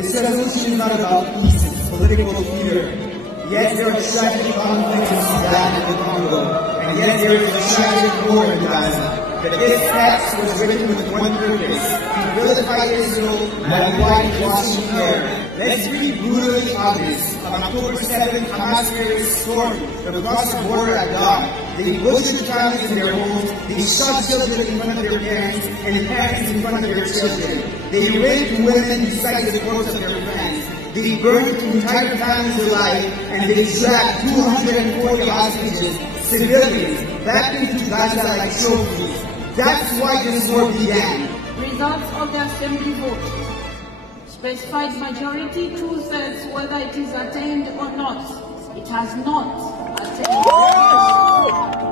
This resolution is not about peace, it's political theater. Yes, there are tragic conflicts in Sudan and the Congo, and yes, there is a tragic war in Gaza. But this text was written with one purpose: to vilify Israel and whitewash terror. Let's be brutally honest. On October 7th, Hamas terrorists stormed the cross border at dawn. They butchered families in their homes, they shot children in front of their parents, and parents in front of their children. They raped women beside the corpse of their friends. They burned entire families alive, and they dragged 240 hostages, civilians, back into Gaza like trophies. That's why this war began. Results of the Assembly vote. Specified majority, 2/3, whether it is attained or not. It has not attained.